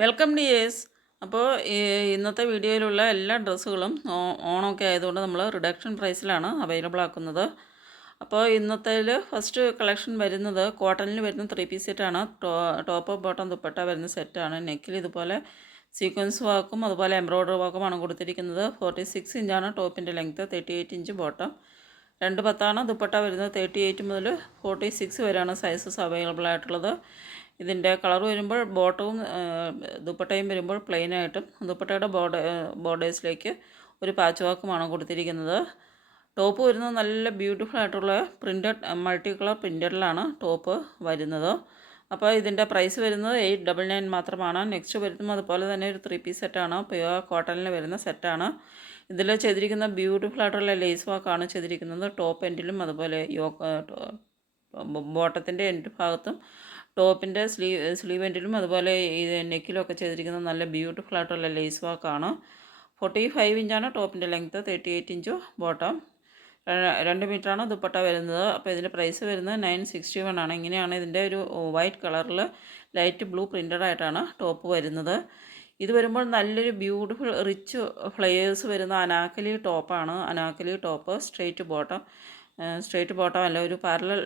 Welcome dears. അപ്പോൾ ഇന്നത്തെ വീഡിയോയിലുള്ള എല്ലാ ഡ്രസ്സുകളും ഓണമൊക്കെ ആയതുകൊണ്ട് നമ്മൾ റിഡക്ഷൻ പ്രൈസിലാണ് അവൈലബിൾ ആക്കുന്നത്. അപ്പോൾ ഇന്നത്തേൽ ഫസ്റ്റ് കളക്ഷൻ വരുന്നത് കോട്ടണിൽ വരുന്ന 3 പീസ് സെറ്റാണ്. ടോപ്പ് ബോട്ടം ദുപ്പട്ട വരുന്ന സെറ്റാണ്. നെക്കിൽ ഇതുപോലെ സീക്വൻസ് വർക്കും അതുപോലെ എംബ്രോയ്ഡറി വർക്കുമാണ് കൊടുത്തിരിക്കുന്നത്. 46 ഇഞ്ചാണ് ടോപ്പിൻ്റെ ലെങ്ത്ത്, 38 ഇഞ്ച് ബോട്ടം, 210 ദുപ്പട്ട വരുന്നത്. 38 മുതൽ 46 വരെയാണ് സൈസസ് അവൈലബിൾ ആയിട്ടുള്ളത്. ഇതിൻ്റെ കളർ വരുമ്പോൾ ബോട്ടവും ദുപ്പട്ടയും വരുമ്പോൾ പ്ലെയിൻ ആയിട്ടും ദുപ്പട്ടയുടെ ബോർഡേഴ്സിലേക്ക് ഒരു പാച്ച് വർക്കുമാണ് കൊടുത്തിരിക്കുന്നത്. ടോപ്പ് വരുന്നത് നല്ല ബ്യൂട്ടിഫുൾ ആയിട്ടുള്ള പ്രിൻറ്റഡ് മൾട്ടി കളർ പ്രിൻറ്റഡിലാണ് ടോപ്പ് വരുന്നത്. അപ്പോൾ ഇതിൻ്റെ പ്രൈസ് വരുന്നത് 899 മാത്രമാണ്. നെക്സ്റ്റ് വരുന്നത് അതുപോലെ തന്നെ ഒരു 3 പീസ് സെറ്റാണ്. പ്യുവർ കോട്ടണിൽ വരുന്ന സെറ്റാണ്. ഇതിൽ ചെയ്തിരിക്കുന്ന ബ്യൂട്ടിഫുൾ ആയിട്ടുള്ള ലേസ് വർക്കാണ് ചെയ്തിരിക്കുന്നത്. ടോപ്പ് എൻഡിലും അതുപോലെ ബോട്ടത്തിൻ്റെ എൻഡ് ഭാഗത്തും ടോപ്പിൻ്റെ സ്ലീവ് എൻഡിലും അതുപോലെ ഈ നെക്കിലൊക്കെ ചെയ്തിരിക്കുന്ന നല്ല ബ്യൂട്ടിഫുൾ ആയിട്ടുള്ള ലേസ് വർക്കാണ്. 45 ഇഞ്ചാണ് ടോപ്പിൻ്റെ ലെങ്ത്ത്, 38 ഇഞ്ച് ബോട്ടം, 2 മീറ്ററാണ് ദുപ്പട്ട വരുന്നത്. അപ്പോൾ ഇതിൻ്റെ പ്രൈസ് വരുന്നത് 961 ആണ്. ഇങ്ങനെയാണ് ഇതിൻ്റെ ഒരു വൈറ്റ് കളറിൽ ലൈറ്റ് ബ്ലൂ പ്രിൻ്റഡ് ആയിട്ടാണ് ടോപ്പ് വരുന്നത്. ഇത് വരുമ്പോൾ നല്ലൊരു ബ്യൂട്ടിഫുൾ റിച്ച് ഫ്ലെയേഴ്സ് വരുന്ന അനാക്കലി ടോപ്പാണ്. അനാക്കലി ടോപ്പ് സ്ട്രെയിറ്റ് ബോട്ടം അല്ല, ഒരു പാരലൽ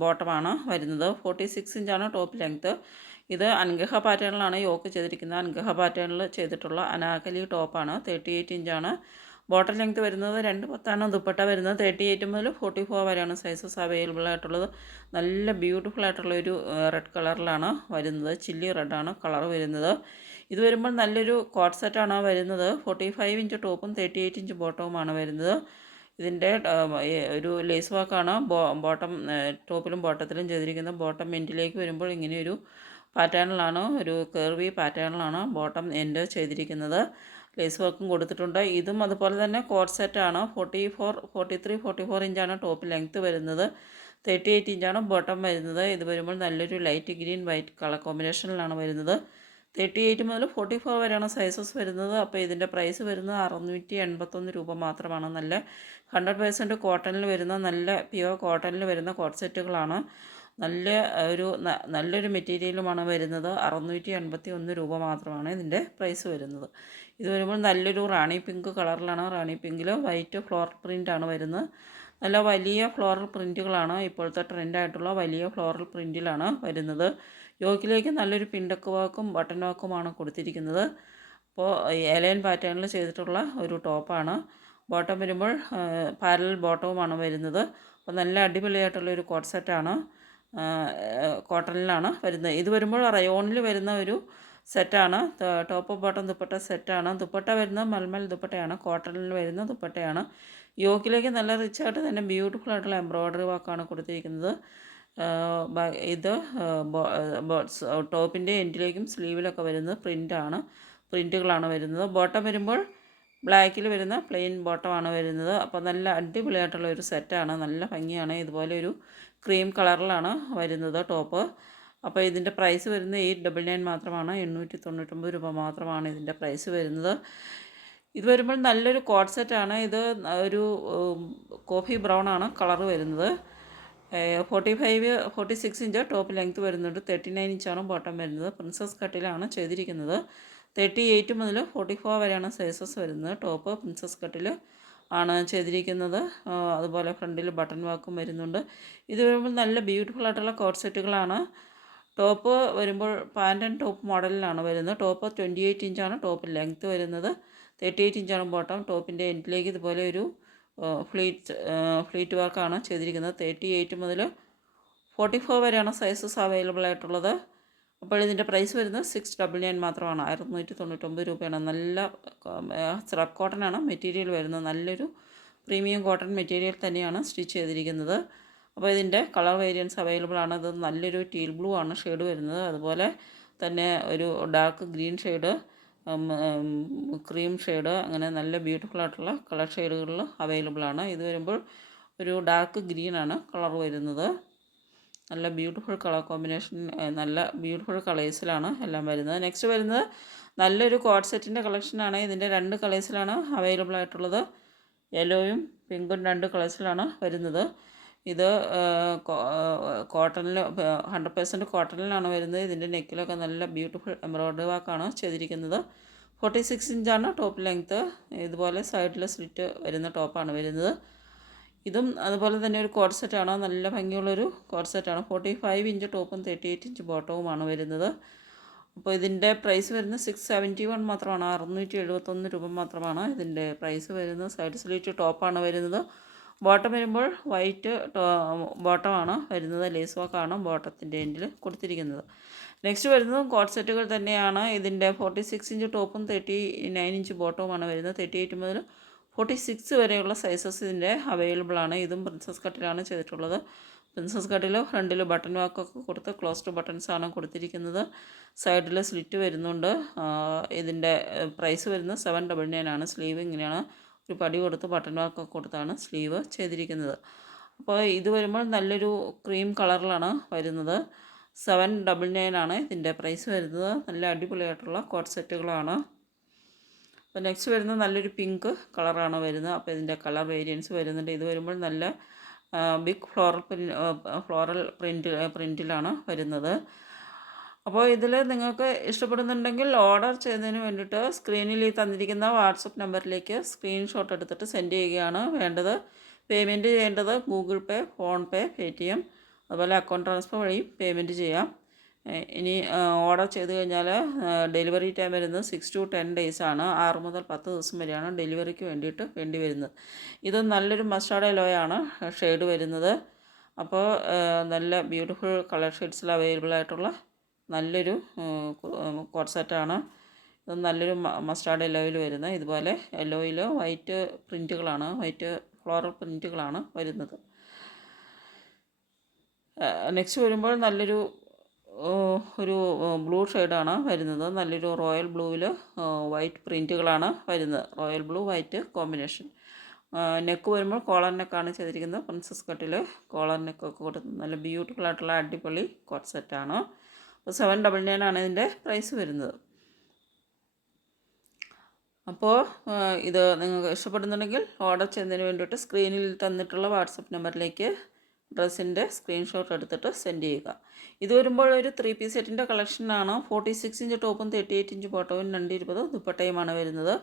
ബോട്ടമാണ് വരുന്നത്. 46 ഇഞ്ചാണ് ടോപ്പ് ലെങ്ത്ത്. ഇത് അൻഗഹ പാറ്റേണിലാണ് യോക്ക് ചെയ്തിരിക്കുന്നത്. അൻഗഹ പാറ്റേണിൽ ചെയ്തിട്ടുള്ള അനാക്കലി ടോപ്പാണ്. 38 ഇഞ്ചാണ് ബോട്ടം ലെങ്ത്ത് വരുന്നത്. 210 ദുപ്പട്ട വരുന്നത്. 38 മുതൽ 44 വരെയാണ് സൈസസ് അവൈലബിൾ ആയിട്ടുള്ളത്. നല്ല ബ്യൂട്ടിഫുൾ ആയിട്ടുള്ള ഒരു റെഡ് കളറിലാണ് വരുന്നത്. ചില്ലി റെഡാണ് കളർ വരുന്നത്. ഇത് വരുമ്പോൾ നല്ലൊരു കോട്ട് സെറ്റാണ് വരുന്നത്. 45 ഇഞ്ച് ടോപ്പും 38 ഇഞ്ച് ബോട്ടവുമാണ് വരുന്നത്. ഇതിൻ്റെ ഒരു ലേസ് വർക്കാണ് ബോട്ടം ടോപ്പിലും ബോട്ടത്തിലും ചെയ്തിരിക്കുന്നത്. ബോട്ടം എൻഡിലേക്ക് വരുമ്പോൾ ഇങ്ങനെയൊരു പാറ്റേണിലാണ്, ഒരു കർവി പാറ്റേണിലാണ് ബോട്ടം എൻഡ് ചെയ്തിരിക്കുന്നത്. ലേസ് വർക്കും കൊടുത്തിട്ടുണ്ട്. ഇതും അതുപോലെ തന്നെ കോട്ട് സെറ്റാണ്. 44 ഇഞ്ചാണ് ടോപ്പ് ലെങ്ത്ത് വരുന്നത്. 38 ഇഞ്ചാണ് ബോട്ടം വരുന്നത്. ഇത് വരുമ്പോൾ നല്ലൊരു ലൈറ്റ് ഗ്രീൻ വൈറ്റ് കളർ കോമ്പിനേഷനിലാണ് വരുന്നത്. 38 മുതൽ 44 വരെയാണ് സൈസസ് വരുന്നത്. അപ്പോൾ ഇതിൻ്റെ പ്രൈസ് വരുന്നത് 681 രൂപ മാത്രമാണ്. നല്ല 100% കോട്ടണിൽ വരുന്ന നല്ല പ്യുവർ കോട്ടണിൽ വരുന്ന കോട്ട് സെറ്റുകളാണ്. നല്ലൊരു മെറ്റീരിയലുമാണ് വരുന്നത്. 681 രൂപ മാത്രമാണ് ഇതിൻ്റെ പ്രൈസ് വരുന്നത്. ഇത് വരുമ്പോൾ നല്ലൊരു റാണി പിങ്ക് കളറിലാണ്. റാണി പിങ്കിൽ വൈറ്റ് ഫ്ലോറൽ പ്രിൻ്റാണ് വരുന്നത്. നല്ല വലിയ ഫ്ലോറൽ പ്രിൻറ്റുകളാണ്. ഇപ്പോഴത്തെ ട്രെൻഡായിട്ടുള്ള വലിയ ഫ്ലോറൽ പ്രിൻറ്റിലാണ് വരുന്നത്. യോക്കിലേക്ക് നല്ലൊരു പിണ്ടക്ക് വർക്കും ബട്ടൺ വർക്കുമാണ് കൊടുത്തിരിക്കുന്നത്. അപ്പോൾ എലൈൻ പാറ്റേണിൽ ചെയ്തിട്ടുള്ള ഒരു ടോപ്പാണ്. ബോട്ടം വരുമ്പോൾ പാരലൽ ബോട്ടവുമാണ് വരുന്നത്. അപ്പോൾ നല്ല അടിപൊളിയായിട്ടുള്ളൊരു കോട്ട് സെറ്റാണ്. കോട്ടണിലാണ് വരുന്നത്. ഇത് വരുമ്പോൾ റയോണിൽ വരുന്ന ഒരു സെറ്റാണ്. ടോപ്പ് ബോട്ടം ദുപ്പട്ട സെറ്റാണ്. ദുപ്പട്ട വരുന്നത് മൽമൽ ദുപ്പട്ടയാണ്. കോട്ടണിൽ വരുന്ന ദുപ്പട്ടയാണ്. യോക്കിലേക്ക് നല്ല റിച്ചായിട്ട് തന്നെ ബ്യൂട്ടിഫുൾ ആയിട്ടുള്ള എംബ്രോയ്ഡറി വർക്കാണ് കൊടുത്തിരിക്കുന്നത്. ഇത് ടോപ്പിൻ്റെ എൻഡിലേക്കും സ്ലീവിലൊക്കെ വരുന്നത് പ്രിൻറ്റുകളാണ് വരുന്നത്. ബോട്ടം വരുമ്പോൾ ബ്ലാക്കിൽ വരുന്ന പ്ലെയിൻ ബോട്ടമാണ് വരുന്നത്. അപ്പോൾ നല്ല അടിപൊളിയായിട്ടുള്ള ഒരു സെറ്റാണ്. നല്ല ഭംഗിയാണ്. ഇതുപോലെ ഒരു ക്രീം കളറിലാണ് വരുന്നത് ടോപ്പ്. അപ്പോൾ ഇതിൻ്റെ പ്രൈസ് വരുന്നത് 899 മാത്രമാണ്. 899 രൂപ മാത്രമാണ് ഇതിൻ്റെ പ്രൈസ് വരുന്നത്. ഇത് വരുമ്പോൾ നല്ലൊരു കോട്ട് സെറ്റാണ്. ഇത് ഒരു കോഫി ബ്രൗൺ ആണ് കളർ വരുന്നത്. 46 ഇഞ്ച് ടോപ്പ് ലെങ്ത്ത് വരുന്നുണ്ട്. 39 ഇഞ്ചാണ് ബോട്ടം വരുന്നത്. പ്രിൻസസ് കട്ടിലാണ് ചെയ്തിരിക്കുന്നത്. 38 മുതൽ 44 വരെയാണ് സൈസസ് വരുന്നത്. ടോപ്പ് പ്രിൻസസ് കട്ടിൽ ആണ് ചെയ്തിരിക്കുന്നത്. അതുപോലെ ഫ്രണ്ടിൽ ബട്ടൺ വർക്കും വരുന്നുണ്ട്. ഇത് വരുമ്പോൾ നല്ല ബ്യൂട്ടിഫുൾ ആയിട്ടുള്ള കോട്ട് സെറ്റുകളാണ്. ടോപ്പ് വരുമ്പോൾ പാൻറ് ആൻഡ് ടോപ്പ് മോഡലിലാണ് വരുന്നത്. ടോപ്പ് 28 ഇഞ്ചാണ് ടോപ്പ് ലെങ്ത്ത് വരുന്നത്. 38 ഇഞ്ചാണ് ബോട്ടം. ടോപ്പിൻ്റെ എൻഡിലേക്ക് ഇതുപോലെ ഒരു ഫ്ലീറ്റ് വർക്കാണ് ചെയ്തിരിക്കുന്നത്. 38 മുതൽ 44 വരെയാണ് സൈസസ് അവൈലബിൾ ആയിട്ടുള്ളത്. അപ്പോൾ ഇതിൻ്റെ പ്രൈസ് വരുന്നത് 699 മാത്രമാണ്. 699 രൂപയാണ്. നല്ല സ്രബ് കോട്ടനാണ് മെറ്റീരിയൽ വരുന്നത്. നല്ലൊരു പ്രീമിയം കോട്ടൺ മെറ്റീരിയൽ തന്നെയാണ് സ്റ്റിച്ച് ചെയ്തിരിക്കുന്നത്. അപ്പോൾ ഇതിൻ്റെ കളർ വേരിയൻസ് അവൈലബിൾ ആണ്. ഇത് നല്ലൊരു ടീൽ ബ്ലൂ ആണ് ഷെയ്ഡ് വരുന്നത്. അതുപോലെ തന്നെ ഒരു dark green shade, cream shade, അങ്ങനെ നല്ല ബ്യൂട്ടിഫുൾ ആയിട്ടുള്ള കളർ ഷെയ്ഡുകളിൽ അവൈലബിൾ ആണ്. ഇത് വരുമ്പോൾ ഒരു ഡാർക്ക് ഗ്രീൻ ആണ് കളർ വരുന്നത്. നല്ല ബ്യൂട്ടിഫുൾ കളർ കോമ്പിനേഷൻ, നല്ല ബ്യൂട്ടിഫുൾ കളേഴ്സിലാണ് എല്ലാം വരുന്നത്. നെക്സ്റ്റ് വരുന്നത് നല്ലൊരു കോട്ട് സെറ്റിൻ്റെ കളക്ഷനാണ്. ഇതിൻ്റെ 2 കളേഴ്സിലാണ് അവൈലബിൾ ആയിട്ടുള്ളത്. യെല്ലോയും പിങ്കും 2 കളേഴ്സിലാണ് വരുന്നത്. ഇത് കോട്ടണിൽ 100% കോട്ടണിലാണ് വരുന്നത്. ഇതിൻ്റെ നെക്കിലൊക്കെ നല്ല ബ്യൂട്ടിഫുൾ എംബ്രോയ്ഡറി വർക്കാണ് ചെയ്തിരിക്കുന്നത്. 46 ഇഞ്ചാണ് ടോപ്പ് ലെങ്ത്ത്. ഇതുപോലെ സൈഡിൽ സ്ലിറ്റ് വരുന്ന ടോപ്പാണ് വരുന്നത്. ഇതും അതുപോലെ തന്നെ ഒരു കോഡ് സെറ്റാണ്. നല്ല ഭംഗിയുള്ളൊരു കോഡ് സെറ്റാണ്. 45 ഇഞ്ച് ടോപ്പും 38 ഇഞ്ച് ബോട്ടവുമാണ് വരുന്നത്. അപ്പോൾ ഇതിൻ്റെ പ്രൈസ് വരുന്നത് 671 മാത്രമാണ്. 671 രൂപ മാത്രമാണ് ഇതിൻ്റെ പ്രൈസ് വരുന്നത്. സൈഡ് സ്ലിറ്റ് ടോപ്പാണ് വരുന്നത്. ബോട്ടം വരുമ്പോൾ വൈറ്റ് ബോട്ടമാണ് വരുന്നത്. ലേസ് വർക്കാണ് ബോട്ടത്തിൻ്റെ എൻഡിൽ കൊടുത്തിരിക്കുന്നത്. നെക്സ്റ്റ് വരുന്നതും കോഡ് സെറ്റുകൾ തന്നെയാണ്. ഇതിൻ്റെ 46 ഇഞ്ച് ടോപ്പും 39 ഇഞ്ച് ബോട്ടവുമാണ് വരുന്നത്. 38 മുതൽ 46 വരെയുള്ള സൈസസ് ഇതിൻ്റെ അവൈലബിൾ ആണ്. ഇതും പ്രിൻസസ് കട്ടിലാണ് ചെയ്തിട്ടുള്ളത്. പ്രിൻസസ് കട്ടിൽ ഫ്രണ്ടിൽ ബട്ടൺ വർക്കൊക്കെ കൊടുത്ത് ക്ലോസ്ഡ് ബട്ടൺസ് ആണ് കൊടുത്തിരിക്കുന്നത്. സൈഡിൽ സ്ലിറ്റ് വരുന്നുണ്ട്. ഇതിൻ്റെ പ്രൈസ് വരുന്നത് 799 ആണ്. സ്ലീവ് ഇങ്ങനെയാണ്, ഒരു പടി കൊടുത്ത് ബട്ടൺ വർക്കൊക്കെ കൊടുത്താണ് സ്ലീവ് ചെയ്തിരിക്കുന്നത്. അപ്പോൾ ഇത് വരുമ്പോൾ നല്ലൊരു ക്രീം കളറിലാണ് വരുന്നത്. 799 ആണ് ഇതിൻ്റെ പ്രൈസ് വരുന്നത്. നല്ല അടിപൊളിയായിട്ടുള്ള കോഡ് സെറ്റുകളാണ്. അപ്പോൾ നെക്സ്റ്റ് വരുന്നത് നല്ലൊരു പിങ്ക് കളറാണ് വരുന്നത്. അപ്പോൾ ഇതിൻ്റെ കളർ വേരിയൻസ് വരുന്നുണ്ട്. ഇത് വരുമ്പോൾ നല്ല ബിഗ് ഫ്ലോറൽ പ്രിൻറ്റിലാണ് വരുന്നത്. അപ്പോൾ ഇതിൽ നിങ്ങൾക്ക് ഇഷ്ടപ്പെടുന്നുണ്ടെങ്കിൽ ഓർഡർ ചെയ്യുന്നതിന് വേണ്ടിയിട്ട് സ്ക്രീനിൽ ഈ തന്നിരിക്കുന്ന വാട്സപ്പ് നമ്പറിലേക്ക് സ്ക്രീൻഷോട്ട് എടുത്തിട്ട് സെൻഡ് ചെയ്യുകയാണ് വേണ്ടത്. പേയ്മെൻറ്റ് ചെയ്യേണ്ടത് ഗൂഗിൾ പേ, ഫോൺപേ, പേടിഎം അതുപോലെ അക്കൗണ്ട് ട്രാൻസ്ഫർ വഴി പേയ്മെൻറ്റ് ചെയ്യാം. ഇനി ഓർഡർ ചെയ്ത് കഴിഞ്ഞാൽ ഡെലിവറി ടൈം വരുന്നത് 6 to 10 days ആണ്. 6 മുതൽ 10 ദിവസം വരെയാണ് ഡെലിവറിക്ക് വേണ്ടിയിട്ട് വേണ്ടി വരുന്നത്. ഇത് നല്ലൊരു മസ്റ്റാർഡ് യെല്ലോയാണ് ഷെയ്ഡ് വരുന്നത്. അപ്പോൾ നല്ല ബ്യൂട്ടിഫുൾ കളർ ഷെയ്ഡ്സിൽ അവൈലബിൾ ആയിട്ടുള്ള നല്ലൊരു കോഡ് സെറ്റാണ്. ഇത് നല്ലൊരു മസ്റ്റാർഡ് യെല്ലോയിൽ വരുന്ന ഇതുപോലെ യെല്ലോയിൽ വൈറ്റ് പ്രിൻറ്റുകളാണ്, വൈറ്റ് ഫ്ലോറൽ പ്രിൻറ്റുകളാണ് വരുന്നത്. നെക്സ്റ്റ് വരുമ്പോൾ നല്ലൊരു ഒരു ബ്ലൂ ഷെയ്ഡാണ് വരുന്നത്. നല്ലൊരു റോയൽ ബ്ലൂവിൽ വൈറ്റ് പ്രിൻറ്റുകളാണ് വരുന്നത്. Royal blue white combination. Neck വരുമ്പോൾ കോളർ നെക്കാണ് ചെയ്തിരിക്കുന്നത്. പ്രിൻസസ് കട്ടിൽ കോളർ നെക്കൊക്കെ കൊടുത്ത് നല്ല ബ്യൂട്ടിഫുൾ ആയിട്ടുള്ള അടിപൊളി കോഡ് സെറ്റാണ്. അപ്പോൾ 799 ആണ് ഇതിൻ്റെ പ്രൈസ് വരുന്നത്. അപ്പോൾ ഇത് നിങ്ങൾക്ക് ഇഷ്ടപ്പെടുന്നുണ്ടെങ്കിൽ ഓർഡർ ചെയ്യുന്നതിന് വേണ്ടിയിട്ട് സ്ക്രീനിൽ തന്നിട്ടുള്ള വാട്സപ്പ് നമ്പറിലേക്ക് ഡ്രസ്സിൻ്റെ സ്ക്രീൻഷോട്ട് എടുത്തിട്ട് സെൻഡ് ചെയ്യുക. ഇത് വരുമ്പോൾ ഒരു 3 പീസ് സെറ്റിൻ്റെ കളക്ഷനാണ്. 46 ഇഞ്ച് ടോപ്പും 38 ഇഞ്ച് ബോട്ടവും 220 ദുപ്പട്ടയുമാണ് വരുന്നത്.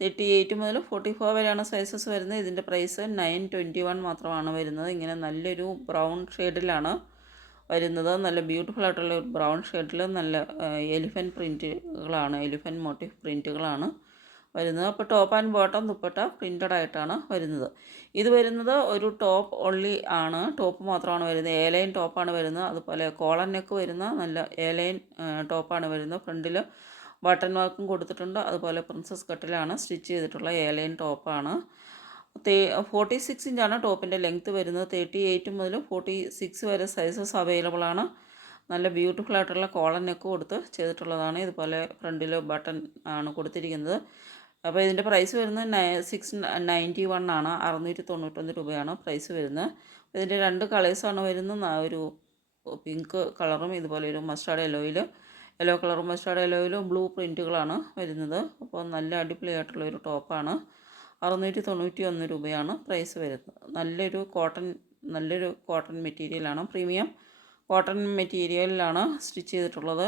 38 മുതൽ 44 വരെയാണ് സൈസസ് വരുന്നത്. ഇതിൻ്റെ പ്രൈസ് 921 മാത്രമാണ് വരുന്നത്. ഇങ്ങനെ നല്ലൊരു ബ്രൗൺ ഷെയ്ഡിലാണ് വരുന്നത്. നല്ല ബ്യൂട്ടിഫുൾ ആയിട്ടുള്ള ഒരു ബ്രൗൺ ഷെയ്ഡിൽ നല്ല എലിഫൻറ്റ് പ്രിൻറ്റുകളാണ്, എലിഫൻറ്റ് മോട്ടീവ് പ്രിൻറ്റുകളാണ് വരുന്നത്. അപ്പോൾ top and bottom dupatta printed ആയിട്ടാണ് വരുന്നത്. ഇത് വരുന്നത് ഒരു ടോപ്പ് ഒള്ളി ആണ്. ടോപ്പ് മാത്രമാണ് വരുന്നത്. എ-ലൈൻ ടോപ്പാണ് വരുന്നത്. അതുപോലെ കോളർ നെക്ക് വരുന്ന നല്ല എ-ലൈൻ ടോപ്പാണ് വരുന്നത്. ഫ്രണ്ടിൽ ബട്ടൺ വർക്കും കൊടുത്തിട്ടുണ്ട്. അതുപോലെ പ്രിൻസസ് കട്ടിലാണ് സ്റ്റിച്ച് ചെയ്തിട്ടുള്ള എ-ലൈൻ ടോപ്പാണ്. 46 ഇഞ്ചാണ് ടോപ്പിൻ്റെ ലെങ്ത്ത് വരുന്നത്. 38 മുതൽ 46 വരെ സൈസസ് അവൈലബിൾ ആണ്. നല്ല ബ്യൂട്ടിഫുൾ ആയിട്ടുള്ള കോളർ നെക്ക് കൊടുത്ത് ചെയ്തിട്ടുള്ളതാണ്. ഇതുപോലെ ഫ്രണ്ടിൽ ബട്ടൺ ആണ് കൊടുത്തിരിക്കുന്നത്. അപ്പോൾ ഇതിൻ്റെ പ്രൈസ് വരുന്നത് 691 ആണ്. 691 രൂപയാണ് പ്രൈസ് വരുന്നത്. ഇതിൻ്റെ 2 കളേഴ്സാണ് വരുന്നത്. ഒരു പിങ്ക് കളറും ഇതുപോലെ ഒരു മസ്റ്റാർഡ് യെല്ലോ കളറും മസ്റ്റാർഡ് യെല്ലോയിലും ബ്ലൂ പ്രിൻറ്റുകളാണ് വരുന്നത്. അപ്പോൾ നല്ല അടിപൊളിയായിട്ടുള്ള ഒരു ടോപ്പാണ്. 691 രൂപയാണ് പ്രൈസ് വരുന്നത്. നല്ലൊരു കോട്ടൺ മെറ്റീരിയലാണ്. പ്രീമിയം കോട്ടൺ മെറ്റീരിയലിലാണ് സ്റ്റിച്ച് ചെയ്തിട്ടുള്ളത്.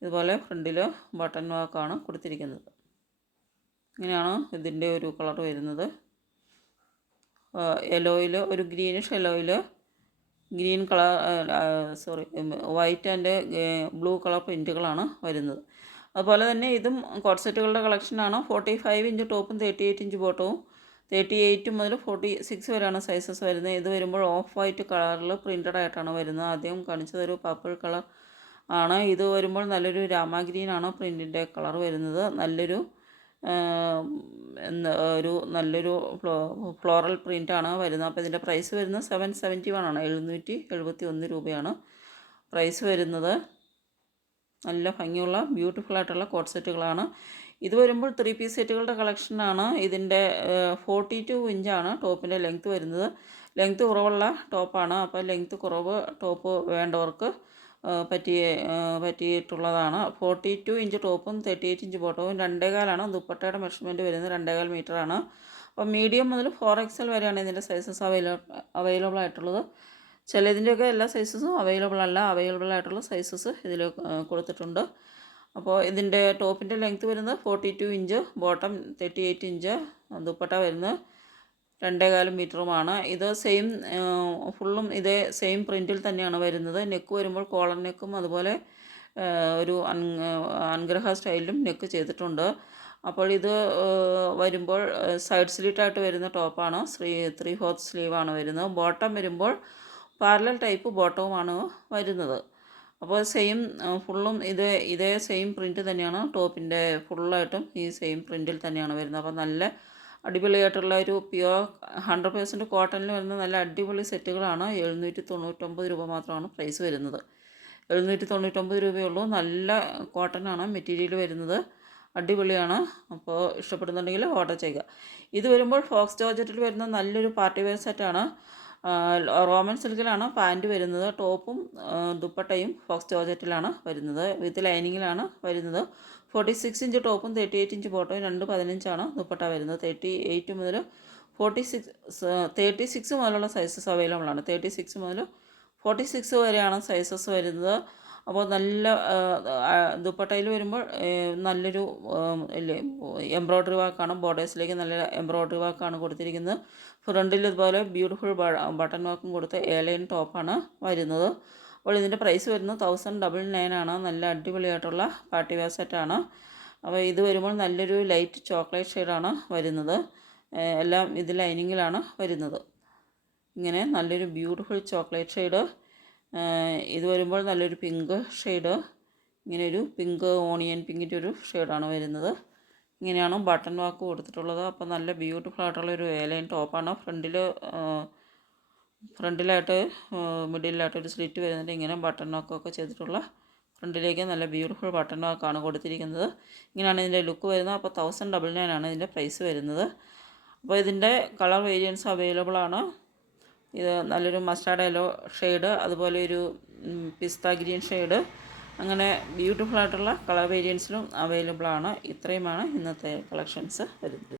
ഇതുപോലെ ഫ്രണ്ടിൽ ബട്ടൺ വർക്കാണ് കൊടുത്തിരിക്കുന്നത്. ഇങ്ങനെയാണ് ഇതിൻ്റെ ഒരു കളർ വരുന്നത്. യെല്ലോയിൽ ഒരു ഗ്രീനിഷ് യെല്ലോയിൽ വൈറ്റ് ആൻഡ് ബ്ലൂ കളർ പ്രിൻറ്റുകളാണ് വരുന്നത്. അതുപോലെ തന്നെ ഇതും കോഡ് സെറ്റുകളുടെ കളക്ഷനാണ്. 45 ഇഞ്ച് ടോപ്പും 38 ഇഞ്ച് ബോട്ടവും 38 മുതൽ 46 വരെയാണ് സൈസസ് വരുന്നത്. ഇത് വരുമ്പോൾ ഓഫ് വൈറ്റ് കളറിൽ പ്രിൻറ്റഡ് ആയിട്ടാണ് വരുന്നത്. ആദ്യം കാണിച്ചതൊരു പർപ്പിൾ കളർ ആണ്. ഇത് വരുമ്പോൾ നല്ലൊരു രാമ ഗ്രീനാണ് പ്രിൻറ്റിൻ്റെ കളർ വരുന്നത്. നല്ലൊരു ഫ്ലോറൽ പ്രിൻ്റാണ് വരുന്നത്. അപ്പോൾ ഇതിൻ്റെ പ്രൈസ് വരുന്നത് 771 ആണ്. 771 രൂപയാണ് പ്രൈസ് വരുന്നത്. നല്ല ഭംഗിയുള്ള ബ്യൂട്ടിഫുൾ ആയിട്ടുള്ള കോഡ് സെറ്റുകളാണ്. ഇത് വരുമ്പോൾ 3 പീസ് സെറ്റുകളുടെ കളക്ഷനാണ്. ഇതിൻ്റെ 42 ഇഞ്ചാണ് ടോപ്പിൻ്റെ ലെങ്ത്ത് വരുന്നത്. ലെങ്ത്ത് കുറവുള്ള ടോപ്പാണ്. അപ്പോൾ ലെങ്ത്ത് കുറവ് ടോപ്പ് വേണ്ടവർക്ക് പറ്റിയിട്ടുള്ളതാണ്. 42 ഇഞ്ച് ടോപ്പും 38 ഇഞ്ച് ബോട്ടവും 2.25 ദുപ്പട്ടയുടെ മെഷർമെൻറ്റ് വരുന്നത്. 2.25 മീറ്ററാണ്. അപ്പോൾ മീഡിയം മുതൽ 4XL വരെയാണ് ഇതിൻ്റെ സൈസസ് അവൈലബിൾ ആയിട്ടുള്ളത്. ചിലതിൻ്റെയൊക്കെ എല്ലാ സൈസസും അവൈലബിൾ ആയിട്ടുള്ള സൈസസ് ഇതിൽ കൊടുത്തിട്ടുണ്ട്. അപ്പോൾ ഇതിൻ്റെ ടോപ്പിൻ്റെ ലെങ്ത്ത് വരുന്നത് 42 ഇഞ്ച്, ബോട്ടം 38 ഇഞ്ച്, ദുപ്പട്ട വരുന്നത് 2.25 മീറ്ററുമാണ്. ഇത് ഫുള്ളും ഇതേ സെയിം പ്രിൻറ്റിൽ തന്നെയാണ് വരുന്നത്. നെക്ക് വരുമ്പോൾ കോളർ നെക്കും അതുപോലെ ഒരു അൻഗ്രഹ സ്റ്റൈലിലും നെക്ക് ചെയ്തിട്ടുണ്ട്. അപ്പോൾ ഇത് വരുമ്പോൾ സൈഡ് സ്ലിറ്റായിട്ട് വരുന്ന ടോപ്പാണ്. 3/4 സ്ലീവാണ് വരുന്നത്. ബോട്ടം വരുമ്പോൾ പാരലൽ ടൈപ്പ് ബോട്ടവുമാണ് വരുന്നത്. അപ്പോൾ ഫുള്ളും ഇതേ സെയിം പ്രിൻറ്റ് തന്നെയാണ് ടോപ്പിൻ്റെ ഫുള്ളായിട്ടും ഈ സെയിം പ്രിൻറ്റിൽ തന്നെയാണ് വരുന്നത്. അപ്പോൾ നല്ല അടിപൊളിയായിട്ടുള്ള ഒരു പ്യുവർ 100% കോട്ടണിൽ വരുന്ന നല്ല അടിപൊളി സെറ്റുകളാണ്. 799 രൂപ മാത്രമാണ് പ്രൈസ് വരുന്നത്. 799 രൂപയുള്ളൂ. നല്ല കോട്ടനാണ് മെറ്റീരിയൽ വരുന്നത്, അടിപൊളിയാണ്. അപ്പോൾ ഇഷ്ടപ്പെടുന്നുണ്ടെങ്കിൽ ഓർഡർ ചെയ്യുക. ഇത് വരുമ്പോൾ ഫോക്സ് ജോർജറ്റിൽ വരുന്ന നല്ലൊരു പാർട്ടി വെയർ സെറ്റാണ്. റോമൻ സിൽക്കിലാണ് പാൻറ്റ് വരുന്നത്. ടോപ്പും ദുപ്പട്ടയും ഫോക്സ് ജോർജറ്റിലാണ് വരുന്നത്. വിത്ത് ലൈനിങ്ങിലാണ് വരുന്നത്. 46 ഇഞ്ച് ടോപ്പും 38 ഇഞ്ച് ബോട്ടവും 2.15 ദുപ്പട്ട വരുന്നത്. 38 മുതൽ 36 മുതലുള്ള സൈസസ് അവൈലബിൾ ആണ്. 36 മുതൽ 46 വരെയാണ് സൈസസ് വരുന്നത്. അപ്പോൾ നല്ല ദുപ്പട്ടയിൽ വരുമ്പോൾ നല്ലൊരു എംബ്രോയ്ഡറി വർക്കാണ്. ബോർഡേഴ്സിലേക്ക് നല്ല എംബ്രോയ്ഡറി വർക്കാണ് കൊടുത്തിരിക്കുന്നത്. ഫ്രണ്ടിൽ ഇതുപോലെ ബ്യൂട്ടിഫുൾ ബട്ടൺ വർക്കും കൊടുത്ത എയർലൈൻ ടോപ്പാണ് വരുന്നത്. അപ്പോൾ ഇതിൻ്റെ പ്രൈസ് വരുന്നത് 1099 ആണ്. നല്ല അടിപൊളിയായിട്ടുള്ള പാർട്ടി വെയർ സെറ്റാണ്. അപ്പോൾ ഇത് വരുമ്പോൾ നല്ലൊരു ലൈറ്റ് ചോക്ലേറ്റ് ഷെയ്ഡാണ് വരുന്നത്. എല്ലാം ഇത് ലൈനിങ്ങിലാണ് വരുന്നത്. ഇങ്ങനെ നല്ലൊരു ബ്യൂട്ടിഫുൾ ചോക്ലേറ്റ് ഷെയ്ഡ്. ഇത് വരുമ്പോൾ നല്ലൊരു പിങ്ക് ഷെയ്ഡ്, ഇങ്ങനെ ഒരു പിങ്ക് ഓണിയൻ പിങ്കിൻ്റെ ഒരു ഷെയ്ഡാണ് വരുന്നത്. ഇങ്ങനെയാണ് ബട്ടൺ വർക്ക് കൊടുത്തിട്ടുള്ളത്. അപ്പോൾ നല്ല ബ്യൂട്ടിഫുൾ ആയിട്ടുള്ളൊരു എയർലൈൻ ടോപ്പാണ്. ഫ്രണ്ടിലായിട്ട് മിഡിലായിട്ട് ഒരു സ്ലിറ്റ് വരുന്നുണ്ട്. ഇങ്ങനെ ബട്ടൺ വർക്കൊക്കെ ചെയ്തിട്ടുള്ള ഫ്രണ്ടിലേക്ക് നല്ല ബ്യൂട്ടിഫുൾ ബട്ടൺ വർക്കാണ് കൊടുത്തിരിക്കുന്നത്. ഇങ്ങനെയാണ് ഇതിൻ്റെ ലുക്ക് വരുന്നത്. അപ്പോൾ 1099 ആണ് ഇതിൻ്റെ പ്രൈസ് വരുന്നത്. അപ്പോൾ ഇതിൻ്റെ കളർ വേരിയൻസ് അവൈലബിൾ ആണ്. ഇത് നല്ലൊരു മസ്റ്റാർഡ് യെല്ലോ ഷെയ്ഡ്, അതുപോലെ ഒരു പിസ്ത ഗ്രീൻ ഷെയ്ഡ്, അങ്ങനെ ബ്യൂട്ടിഫുൾ ആയിട്ടുള്ള കളർ വേരിയൻസിലും അവൈലബിൾ ആണ്. ഇത്രയുമാണ് ഇന്നത്തെ കളക്ഷൻസ് വരുന്നത്.